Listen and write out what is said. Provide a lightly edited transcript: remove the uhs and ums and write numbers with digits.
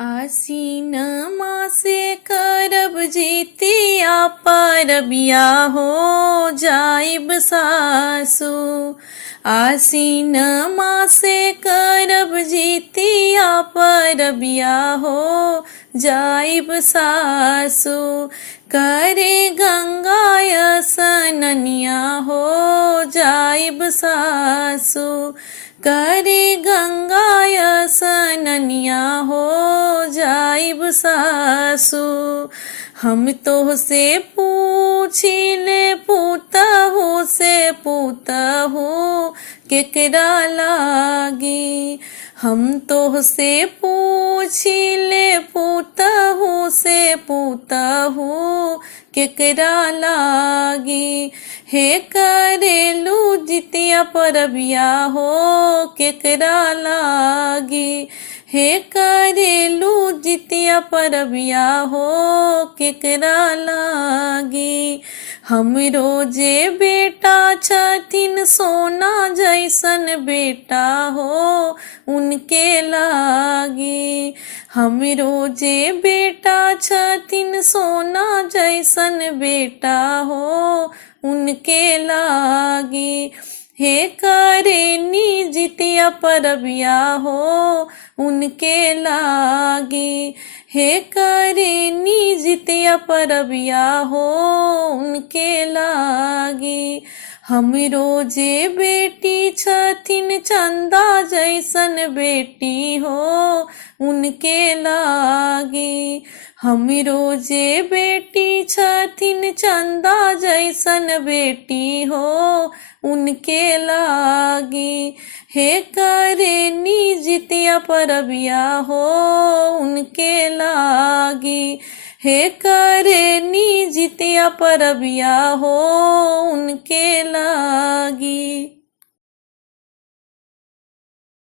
आसीन मासे करब जीतिया परबिया हो जाइब सासु। आसीन मासे करब जीतिया परबिया हो जाइब सासु। करे गंगाय सननिया हो जाइब सासु। करे गंगाय सननिया हो जाइब सासु। हम तो से पूछिले पूतहु से पूतहु केकरा लागी। हम तो से पूछिले पूतहु से पूतहु केकरा लागी। हे करेलू जितिया परबिया हो केकरा लागी। हे करेलू जितिया परबिया हो केकरा लागी। हमरो जे बेटा छथिन सोना जैसन बेटा हो उनके लागी। हमरो जे बेटा छथिन सोना जैसन बेटा हो उनके लागी। हे करेनी जितिया परबिया हो उनके लागी। हे करेनी जितिया परबिया हो उनके लागी। हमरो जे बेटी छथिन चंदा जैसन बेटी हो उनके लागी। हमरो जे बेटी छथिन चंदा जैसन बेटी हो उनके लागी। हे करेनी जितिया परबिया हो उनके लागी। हे करेनी जितिया परबिया हो उनके लागी।